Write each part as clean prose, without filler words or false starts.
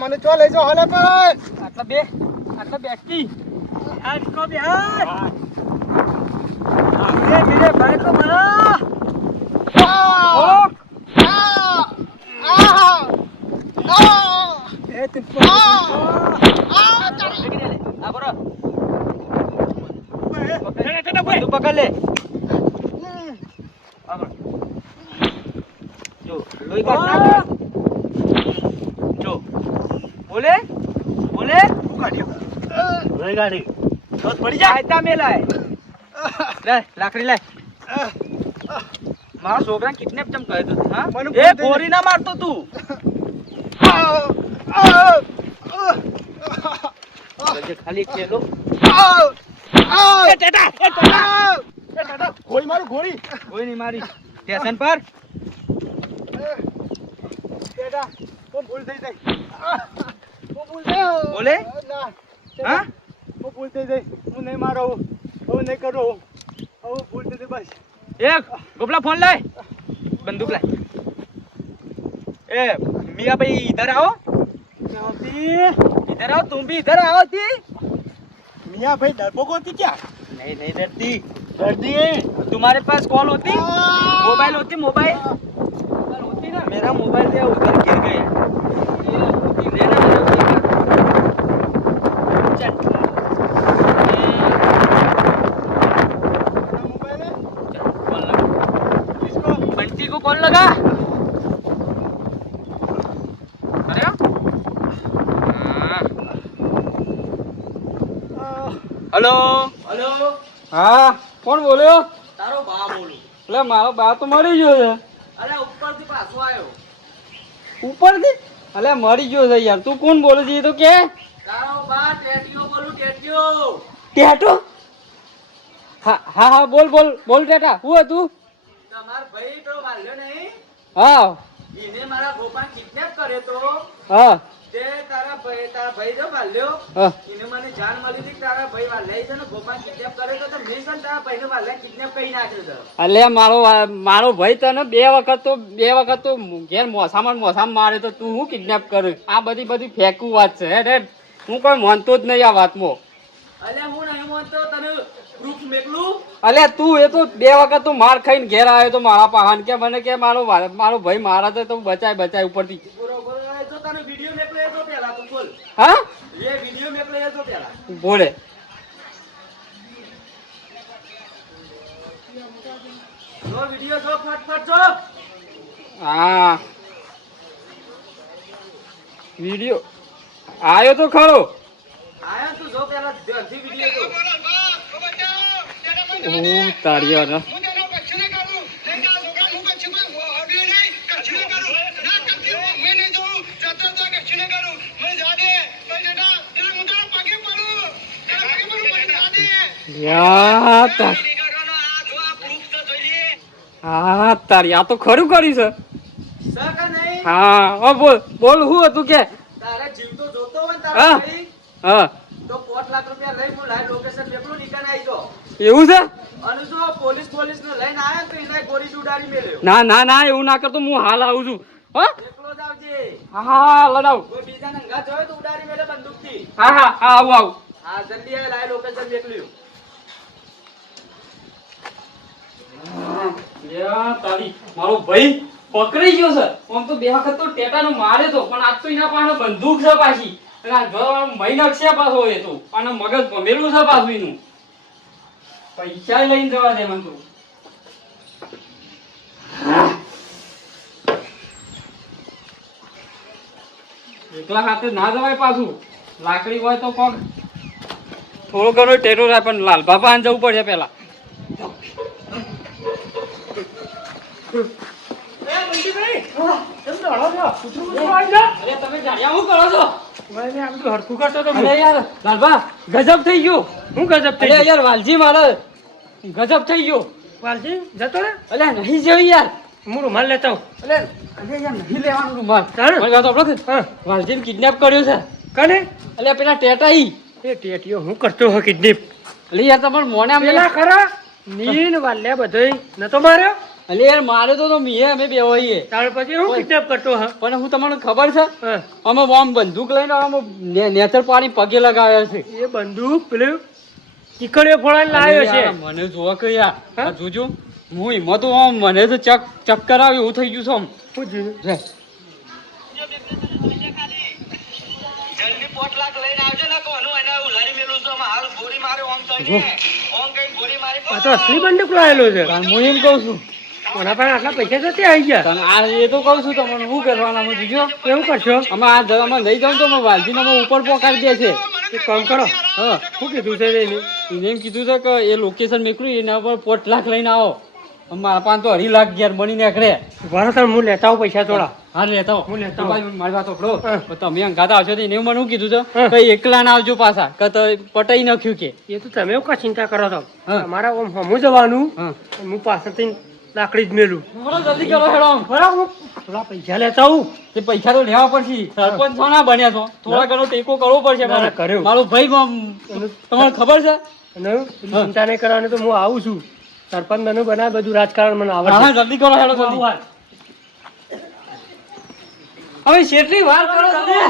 મને ચો લઈ જાઓ હલે ભાઈ આટલા બેસતી હાથ કો બે હાથ મેરે ભાઈ કો મારા એ તું પકડ લે જો લોહી કાઢ જો બોલે લોહી ગાડી તો પડી જાય આયતા મેલાય લે લાકડી લે મારા છોકરાને કિડનેપ કેમ કર્યો તું હા એ ગોરી ના મારતો તું ખાલી કેલો ગોળી કોઈ નહીં મારી સ્ટેશન પર ભૂલ થઈ જાય બોલે હા ભૂલ થઈ જાય હું નહીં મારો હું નહીં કરું હવે ભૂલ થઈ જાય બસ एक गोपला फोन लाए बंदूक लाए ए मियाँ भाई इधर आओ इधर आओ तुम भी इधर आओ थी मियाँ भाई डरपोक होती क्या नहीं डरती है तुम्हारे पास कॉल होती मोबाइल होती ना मेरा मोबाइल है उधर गिर गया लेना बंटी को कॉल लगा अरे हेलो હા કોણ બોલ્યો? તારો બા બોલું. એટલે મારો બા તો મરી ગયો છે. અરે ઉપરથી પાછો આવ્યો. ઉપરથી? અલે મરી ગયો છે યાર. તું કોણ બોલે છે એ તો કે? તારો બા ટેટિયો બોલું ટેટિયો. ટેટો? હા બોલ ટેટા. હું હતું? તમાર ભાઈ તો માલ્યો નહીં? હા. એને મારા ગોપાન કિડનેપ કર્યો તો. હા. તે તારા ભાઈ જો માલ્યો. હા. એને મને જાણ મળી હતી કે તારા ભાઈ વાલ્યા છે ને ગોપાન કિડનેપ કર્યો તો મેં છે ને તારા ભાઈને વાલ્યા કિડનેપ કરી નાખ્યો છે. અલે મારો ભાઈ તને બે વખત તો ઘેર મોસામાં મારે તો તું હું કિડનેપ કરું? આ બધી ફેંકું વાત છે હે. હું કોઈ માનતો જ નહીં આ વાતમાં. અલે હું નહીં માનતો તને પ્રૂફ મેકલું. અલે તું એ તો બે વખત તો માર ખાઈને ઘેર આવ્યો તો મારા પાહન કે મને કે મારો ભાઈ મારા તો બચાય ઉપરથી. બરોબર જો તને વિડિયો મેકલો એ તો પહેલા તું બોલ. હા એ વિડિયો મેકલો એ તો પહેલા બોલે. જો વિડિયો જો ફટફટ જો. હા વિડિયો આયો તો ખરો. આયા તું જો પહેલા ધ્યાનથી વિડિયો જો. હું તાળીઓ ને હા તારી આ તો ખરું કર્યું છે. હા બોલ હું હતું કે તારે જીવ તો જોતો હોય ને હા. તારા ભાઈ હા તો 5 લાખ રૂપિયા લઈ હું લાઈવ લોકેશન મેકલું નીકળ આવી જો. એવું છે? અને જો પોલીસ ને લઈને આયા તો એને ગોળી ઉડાડી મેલ્યો. ના એવું ના કરતો. હું હાલ આવું છું. હા એકલો જ આવજે. હા લડાવ. કોઈ બીજાને અંગા જોયો તો ઉડાડી મેલે બંદૂકથી. હા આવું. હા જલ્દી આ લાઈવ લોકેશન મેકલ્યું. તારી મારો ભાઈ પકડાઈ ગયો છે. આમ તો બે વખત તો ટેટાનો મારે તો પણ આજ તો એના પાસે બંદૂક છે પાછી. અને આ ઘર મહિના છે પાછો એ તો અને મગજ ભમેલું છે પાછું એનું. પૈસા લઈને જવા દે મને તો. એકલા હાથે ના જવાય પાછું. લાકડી હોય તો પગ થોડો ઘણો ટેટો થાય પણ લાલ બાપા જવું પડશે પેલા. ગજબ થઈ ગયો. હું ગજબ થઈ ગયો યાર? વાલજી મારે ગજબ થઈ ગયો. વાલજી જતો રે અલે નહીં જેવી યાર. હું રૂમાલ લેતો અલે યાર નહીં લેવાનું રૂમાલ. વાલજીને કિડનેપ કર્યો છે. કને અલે પેલા ટેટાઈ એ ટેટીઓ હું કરતો હો કિડનેપ. અલે યાર તમારે મોને આમ પેલા ખરા નીન વાલ્યા બધોય નતો માર્યો. અલે યાર મારે તો મીએ અમે બે હોઈએ તાર પછી હું કિડનેપ કરતો હા પણ હું તમને ખબર છે હા. અમે આમ બંદૂક લઈને અમે નેચર પાણી પગે લગાવ્યા છે એ બંદૂક પેલું ચીકણીઓ ફોડાને લાવ્યો છે યાર, મને જોવા કે યાર હા? આ જોજો હું હિંમત આમ મને તો ચક્કર આવે એવું થઈ ગયું છે આમ શું થયું? રે. આ તો અસલી બંદૂક લાવેલો છે તાન હું એમ કહું છું કોના પાસે આટલા પૈસા જતે આવી ગયા તાન આ એ તો કહું છું તમને શું કરવાના અમે જોજો એવું કરશો અમે અમે લઈ જાઉં તો અમે વાલજીને અમે ઉપર પહોંચાડી દે છે એક કામ કરો હા શું કીધું છે એને એને એમ કીધું છે કે એ લોકેશન મોકલ્યું એના પર 5 લાખ લઈને આવો મારા પાંચ તો 2.5 લાખ ઘેર બની નીકળે ભરત હું લેતા આવું પૈસા થોડા હા લેતા આવો. હું લેતા તો ભાઈ મારી વાત સાંભળો. હા. તો તમે અંગાતા આવશો તો એને મને શું કીધું છે હા. કે એકલા ના આવજો પાછા કે તો પટાઈ નાખ્યું કે એ તો તમે એવું કા ચિંતા કરો છો હા. અમારા ઓમ હમું જવાનું હા હું પાછળથી લાકડી જ મેલું થોડો જલ્દી કરો હેડો આમ. બરાબર હું થોડા પૈસા લેતા આવું તે પૈસા તો લેવા પડશે સરપંચ છો ના બન્યા છો થોડા ઘણો ટેકો કરવો પડશે ના, ના, મારે. કર્યો. મારો ભાઈ તમને ખબર છે અને ચિંતા નહીં કરવાની તો હું આવું છું સરપંચ મને બનાવે બધું રાજકારણ મને હા આવડે હા, જલ્દી કરો હેડો જલ્દી હવે શેટલી વાર કરો તમે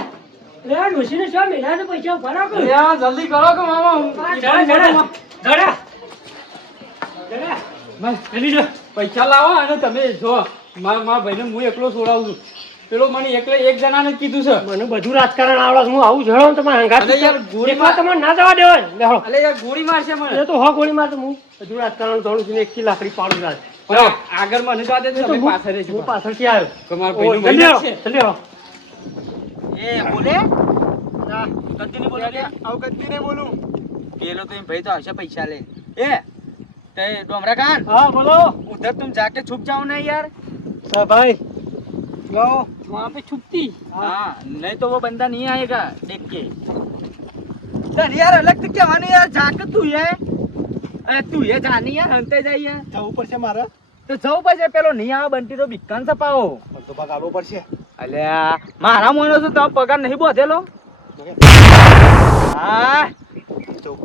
લે ડોશીને શું મેલા તો પૈસા ભરાવો લે, આ જલ્દી કરો કે મામા જરા જરા જરા જલ્દી જો પૈસા લાવો અને તમે જો મારા ભાઈને હું એકલો છોડાવું છું પેલો મને એકલે એક જણાને જ કીધું છે મને બધું રાજકારણ આવડે છે. હું આવું જણાવું તમારે હંગાત અરે યાર, ગોળી એકલા તમારે ના જવા દેવાય બેહો અલે યાર ગોળી મારશે મને એ તો હો ગોળી માર તો હું બધું રાજકારણ થોડું છું ને એકથી લાકડી પાડું રાજ પણ આગળ મને જવા દે એ તો તમે હું- પાછળ રહેજો હું પાછળથી આવ્યો તમારા ઓ, ભાઈનું જલ્દી મહિના આવો, છે જલ્દી આવો. એ બોલે કદી નહીં બોલે આવું કદી નહીં બોલું. પેલો તો એમ ભાઈ તો આવશે પૈસા લે એ તે ડોમરા ખાન હા બોલો उधर तुम जाके छुप जाओ ना यार હા ભાઈ જાઓ वहाँ पे छुपती हाँ नहीं तो वो बंदा नहीं आएगा देख के चल यार अलग से क्या माने यार जाके तू है अरे तू है जानी यार हंते जाइए જવું પડશે મારે તો જવું પડશે પેલો નહીં આવે બંટી તો ભિક્કાન સપાવો પણ તો ભાગ આવવો પડશે. અલ્યા મારા મોનો તો તમે પગાર નહીં બોધેલો હા જવું.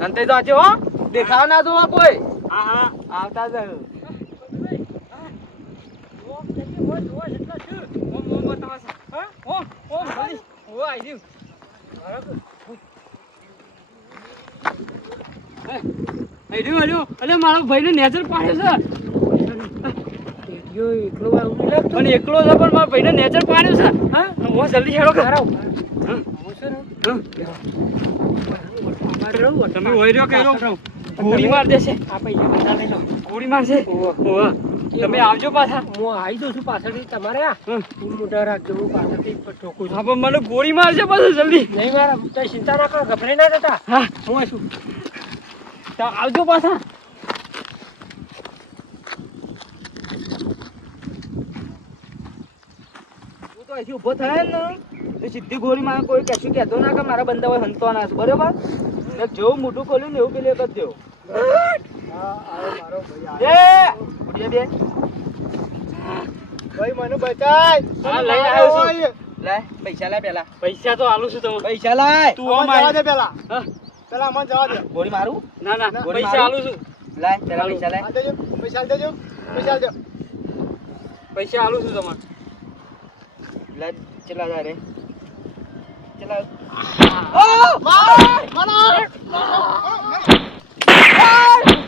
હંતે જાજો હો દેખાવ ના દો કોઈ હા હા આવતા જ અલે મારો ભાઈ ને નેચર પાડ્યો યો એકલો વાર ઉભી લાગ છે અને એકલો છે પણ મારા ભાઈ ને નેચર પાડ્યો છે હા હું જલ્દી હેડો કર હું છે ને મારે રહું તમે હોય રહ્યો કર્યો ગોળી માર દેશે આ પૈસા બધા લઈ લો ગોળી મારશે ઓવા તમે આવજો પાછા હું આવી દઉં છું પાછળથી તમારે આ હું મોટા રાખજો હું પાછળથી ઠોકું છું હા પણ મને ગોળી મારશે પાછું જલ્દી નહીં મારા કઈ ચિંતા ના કરો ગભરાઈ ના જતા હા હું છું તો આવજો પાછા તું તો અહીંથી ઊભો થાય ને તો સીધી ગોળી માં કોઈ કશું કહેતો ના કે મારા બંદા હોય હંતો ના છે બરોબર ને જેવું મોટું ખોલ્યું ને એવું પેલી વખત દેવું એ ઉઠીએ બે ભાઈ મને બચાય. હા, લઈ આવ્યો છું. ઓય. લાય પૈસા લાય પેલા પૈસા તો આલું છું તમે પૈસા લાય તું અમને આમ જવા આવી. દે પેલા. હા? પેલા અમને જવા દે. ગોળી મારું ના ના ગોળી પૈસા મારું? આલું છું લાય પેલા પૈસા લાય આ દેજો. પૈસા આલ દેજો. પૈસા આલ દો. પૈસા આલું છું તમારે લાય ચલા જા રે ચલા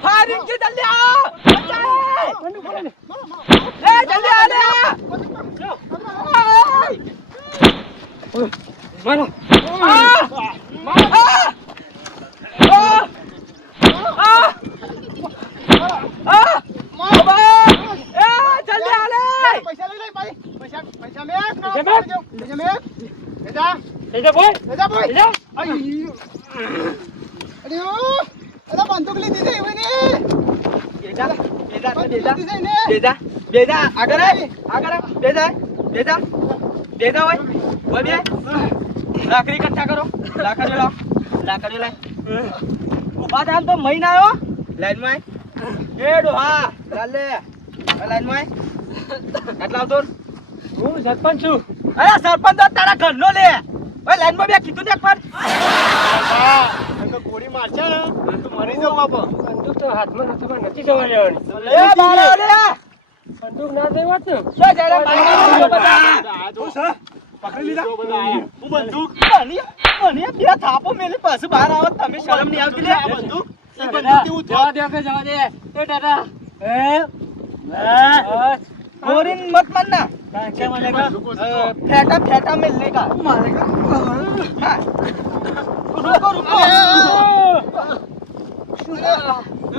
फारिंग के जल्दी आओ ए जल्दी आ ले મારો जल्दी आ ले પૈસા લઈ લે ભાઈ. પૈસા મેક. પૈસા મેક. પૈસા મેક. લેજા. જલ્દી બોલ લેજા ભાઈ. જલ્દી અરે ઓ. અરે બંદૂક લીધી છે એમને. बेजा बेजा બંદૂક बेजा લીધી છે એને. बेजा बेजा आगे बेजा बेजा बेजा ओए बे लाकड़ी इकट्ठा करो लाकड़ी लाओ ऊभा था तो महीना आयो लाइन में ए डोहा लाले लाइन में કેટલા આવતો હું સરપંચ છું અરે સરપંચ તો તારા ઘરનો લે ઓય લાઈન માં બે કીધું ને એકવાર આ તો ગોળી મારશે ને તો મરી જાવ બાપા. બંદૂક તો હાથમાં નથી પણ નથી જવા લેવાની એ બારે લે એવા જ છે. શું જયારે મારવા બધા હું છે? પકડી લીધા હું બંદૂક મને બે થાપો મેલી પાછું બહાર આવો તમે શરમ નહીં આવતી લે બંદૂક જવા દે કે જવા દે. એ ટાટા. गोरिन मत मानना क्या मानेगा फेटा फेटा मिलने का मारेगा हाँ। रुको रुको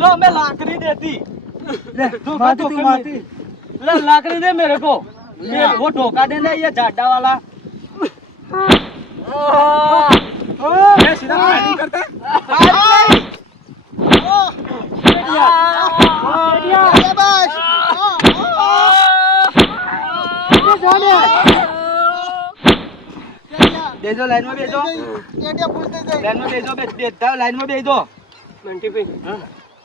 लो मैं लाकड़ी देती ले मारती मारती ले लाकड़ी दे मेरे को ये वो धोखा देना ये जाडा वाला ये सीधा फायरिंग करता है भेजो लाइन में भेजो लाइन में भेजो भेजता लाइन में भेजो મંટી ભાઈ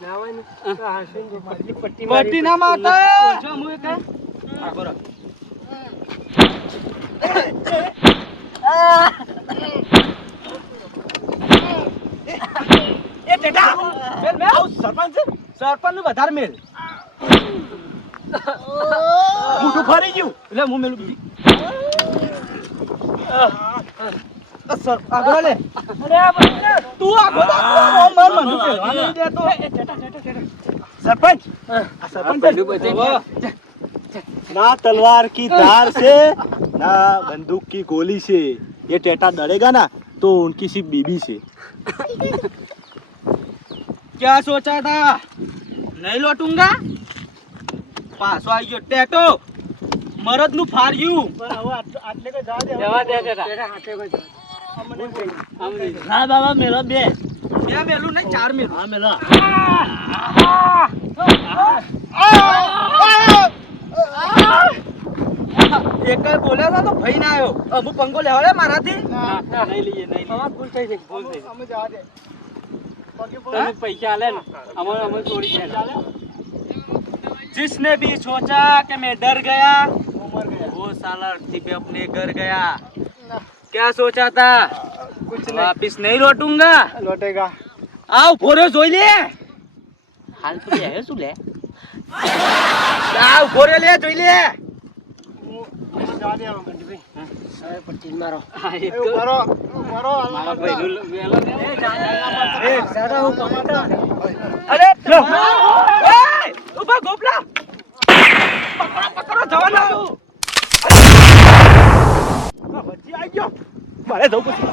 ના હોય ને તો હાસીને જો પટ્ટી पट्टी મારી ना मारता जो मुझे का आगो रख ए टेटा मेल मेल सरपंच सरपंच નું વધારે મેલ મોટું ફરી ગયું એટલે હું મેલું સર આગળ લે તું આગળ માર મન પેલવા નહીં દેતો सरपंच सरपंच ना तलवार की धार से ना बंदूक की गोली से ये टेटा डरेगा ना तो उनकी सिर्फ बीबी से क्या सोचा था नहीं लौटूंगा पासो आई गयो टेटो मरद नु फार्યું જવા દે ટાટા. हाँ बाबा मेरा बे બે મેલું નહીં ચાર મેલું हाँ मेरा એક જ બોલ્યા હતા તો ભાઈ ના આવ્યો અમુક પંગો લેવાડે મારાથી નહીં લઈએ નહીં લઈએ. ભૂલ થઈ ગઈ ભૂલ થઈ ગઈ. તમે પૈસા આલે ને અમારે અમે ચોરી જાય. जिसने भी सोचा कि मैं डर गया वो साला अर्थी पे अपने घर गया क्या सोचा था कुछ वापिस नहीं लौटूंगा लौटेगा आओ भोरे જોઈ લે હાલ તો બે હે શું લે આવ ભોરે લે જોઈ લે પટ્ટી મારો હા, એક मारो मारो મારા ભાઈનું વહેલો ને. ज्यादा हो कमाता અરે એ ઉભા ગોપલા પકડો પકડો જવાના બચ્ચી આવી ગયો મારે જવું પછી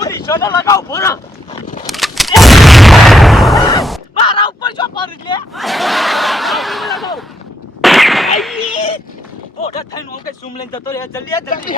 ઉડી શોને લગાવ ભોરા મારા ઉપર જો પડી લે ઓડા થઈને હું કે સુમ લઈને જતો રે જલ્દી આ જલ્દી